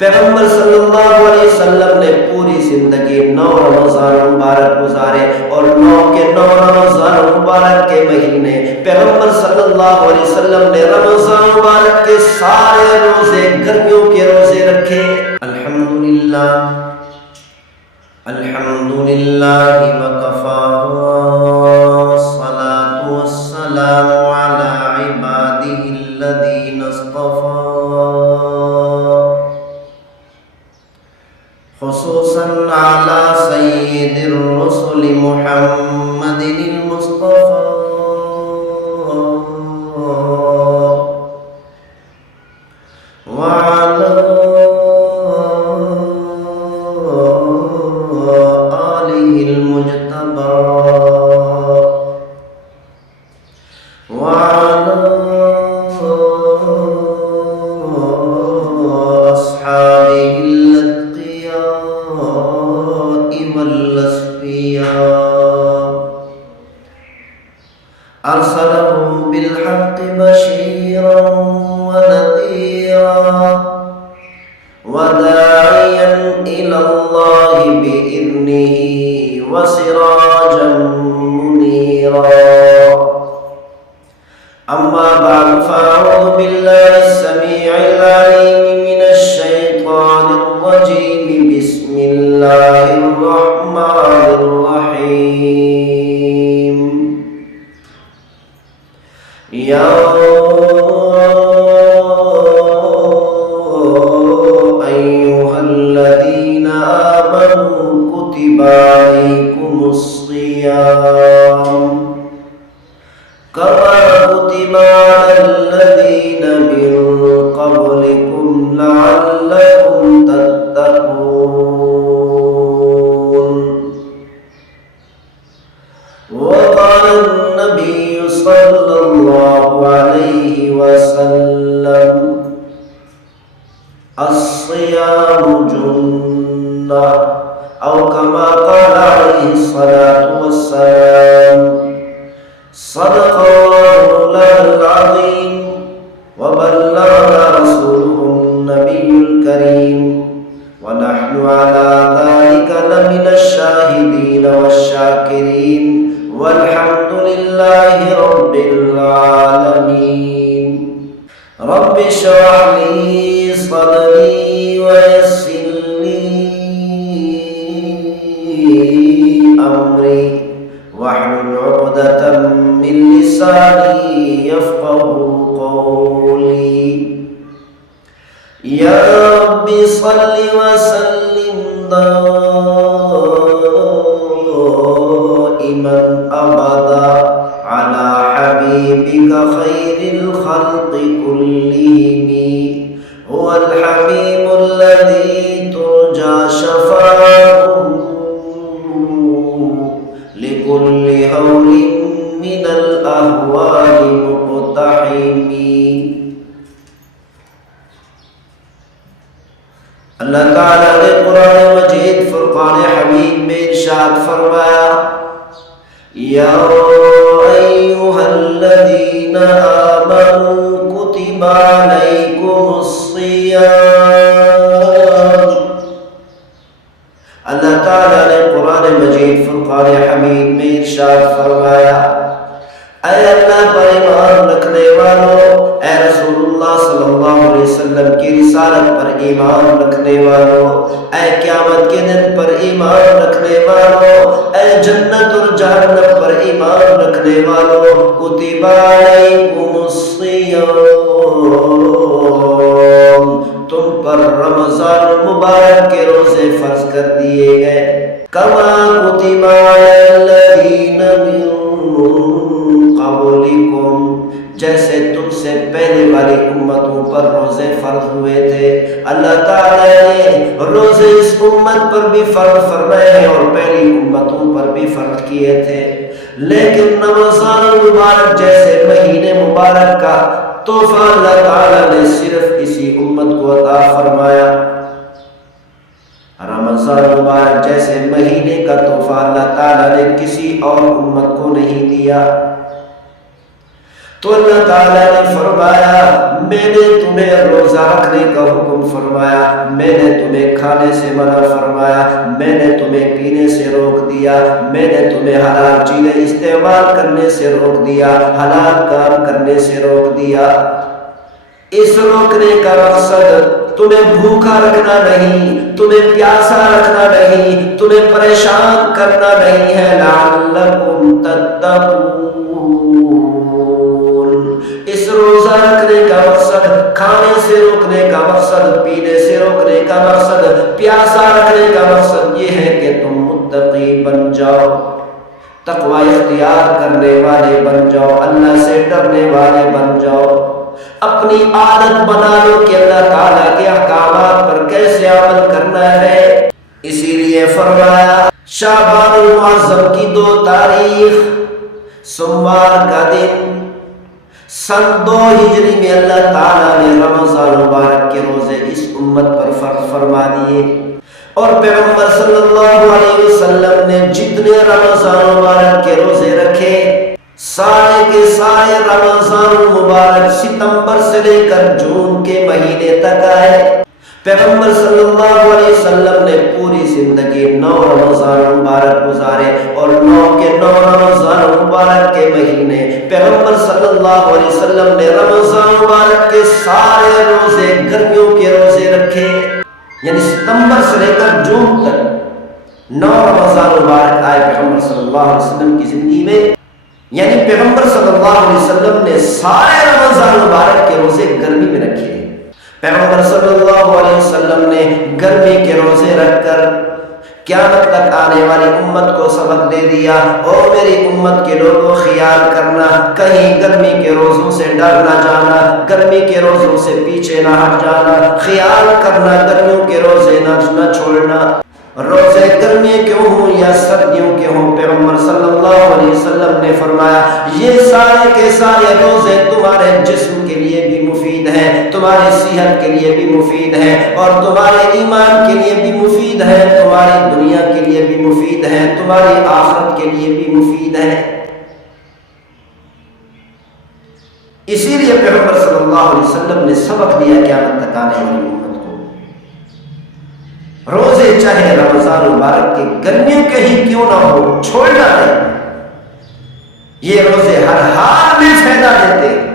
پیغمبر صلی اللہ علیہ وسلم نے پوری زندگی 9 رمضان مبارک گزارے اور 9 رمضان مبارک کے مہینے پیغمبر صلی اللہ علیہ وسلم نے رمضان مبارک کے سارے روزے گرمیوں کے روزے رکھے. الحمدللہ وکفا والصلاة والسلام علی عباده الذین اصطفى خصوصا على سید الرسل محمد المصطفى وعلى آله المجتبى وعلى أصحابه أرسله بالحق بشيرا ونذيرا وداعيا إلى الله بإذنه وسراجا منيرا. أما بعد فأعوذ بالله السميع العليم من الشيطان الرجيم. بسم الله الرحمن الرحيم. يا أيها الذين آمنوا كتب عليكم الصيام كما كتب على الذين من قبلكم لعلكم تتقون. وقال النبي صلى الله عليه وسلم الصيام جنة أو كما قال عليه الصلاة والسلام. صدق الله العظيم وبلغنا رسوله النبي الكريم ونحن على ذلك لمن الشاهدين والشاكرين والحمد لله رب العالمين. رب اشرح لي صدري ويسر لي أمري واحلل عقدة من لساني يفقهوا قولي. يا رب صل وسلم دائما أبدا على حبيبك خير الخلق كلهم. هو الحبيب الذي ترجى شفاعته لكل هول من الأهوال مقتحم. اللہ تعالیٰ نے قرآن مجید فرقان حمید میں ارشاد فرمایا یا ایھا الذین آمنوا کتب علیکم الصیام. اللہ تعالیٰ نے قرآن مجید فرقان حمید میں ارشاد فرمایا اے اللہ پر ایمان رکھنے والوں، اے رسول اللہ صلی اللہ علیہ وسلم کی رسالت پر ایمان رکھنے والوں، اے قیامت کے دن پر ایمان رکھنے والوں، اے جنت اور جہنم پر ایمان رکھنے والوں، کتب علیکم الصیام، تم پر رمضان مبارک کے روزے فرض کر دیے گئے. کما کتب علی الذین من قبلکم، جیسے تم سے پہلے والی امتوں پر روزے فرض ہوئے تھے. اللہ تعالیٰ نے روزے اس امت پر بھی فرض فرمائے اور پہلی امتوں پر بھی فرض کیے تھے، لیکن رمضان المبارک جیسے مہینے مبارک کا تحفہ اللہ تعالیٰ نے صرف اسی امت کو عطا فرمایا. رمضان مبارک جیسے مہینے کا تحفہ اللہ تعالیٰ نے کسی اور امت کو نہیں دیا. تو اللہ تعالیٰ نے فرمایا میں نے تمہیں روزہ رکھنے کا حکم فرمایا، میں نے تمہیں کھانے سے منع فرمایا، میں نے تمہیں پینے سے روک دیا، میں نے تمہیں حلال چیزیں استعمال کرنے سے روک دیا، حلال کام کرنے سے روک دیا۔ اس روکنے کا مقصد تمہیں بھوکا رکھنا نہیں، تمہیں پیاسا رکھنا نہیں، تمہیں پریشان کرنا نہیں ہے، لعلکم تتقون۔ اس روزہ رکھنے کا مقصد، کھانے سے روکنے کا مقصد، پینے سے روکنے کا مقصد، پیاسا رکھنے کا مقصد یہ ہے کہ تم متقی بن جاؤ، تقوی اختیار کرنے والے بن جاؤ، اللہ سے ڈرنے والے بن جاؤ۔ اپنی عادت بنا لو کہ اللہ تعالیٰ کے احکامات پر کیسے عمل کرنا ہے۔ اسی لیے فرمایا شعبان المعظم کی 2 تاریخ سوموار کا دن سن 2 ہجری میں اللہ تعالیٰ نے رمضان مبارک کے روزے اس امت پر فرض فرما دیے، اور پیغمبر صلی اللہ علیہ وسلم نے جتنے رمضان مبارک کے روزے رکھے سارے کے سارے رمضان مبارک ستمبر سے لے کر جون کے مہینے تک آئے۔ پیغمبر صلی اللہ علیہ وسلم نے پوری زندگی 9 رمضان مبارک گزارے، اور 9 کے 9 رمضان مبارک کے مہینے پیغمبر صلی اللہ علیہ وسلم نے رمضان مبارک کے سارے روزے گرمیوں کے روزے رکھے، یعنی ستمبر سے لے کر جون تک 9 رمضان مبارک آئے پیغمبر صلی اللہ علیہ وسلم کی زندگی میں، یعنی پیغمبر صلی اللہ علیہ وسلم نے سارے رمضان مبارک کے روزے گرمی میں رکھے۔ پیغمبر صلی اللہ علیہ وسلم نے گرمی کے روزے رکھ کر قیامت تک آنے والی امت کو سبق دے دیا، او میری امت کے لوگوں خیال کرنا، کہیں گرمی کے روزوں سے ڈر نہ جانا، گرمی کے روزوں سے پیچھے نہ ہٹ جانا، خیال کرنا گرمیوں کے روزے نہ چھوڑنا۔ روزے گرمی کیوں ہوں یا سردیوں کے ہوں، پیغمبر صلی اللہ علیہ وسلم نے فرمایا یہ سارے کے سارے روزے تمہارے جسم کے لیے بھی مفید ہیں، تمہاری صحت کے لیے بھی مفید ہیں، اور تمہارے ایمان کے لیے بھی مفید ہیں، تمہاری دنیا کے لیے بھی مفید ہیں، تمہاری آخرت کے لیے بھی مفید ہیں۔ اسی لیے پیغمبر صلی اللہ علیہ وسلم نے سبق دیا قیامت تک آنے والی امت کو، روزے چاہے رمضان مبارک کے گرمیوں کے ہی کیوں نہ ہو چھوڑنا نہیں، یہ روزے ہر حال میں فائدہ دیتے ہیں۔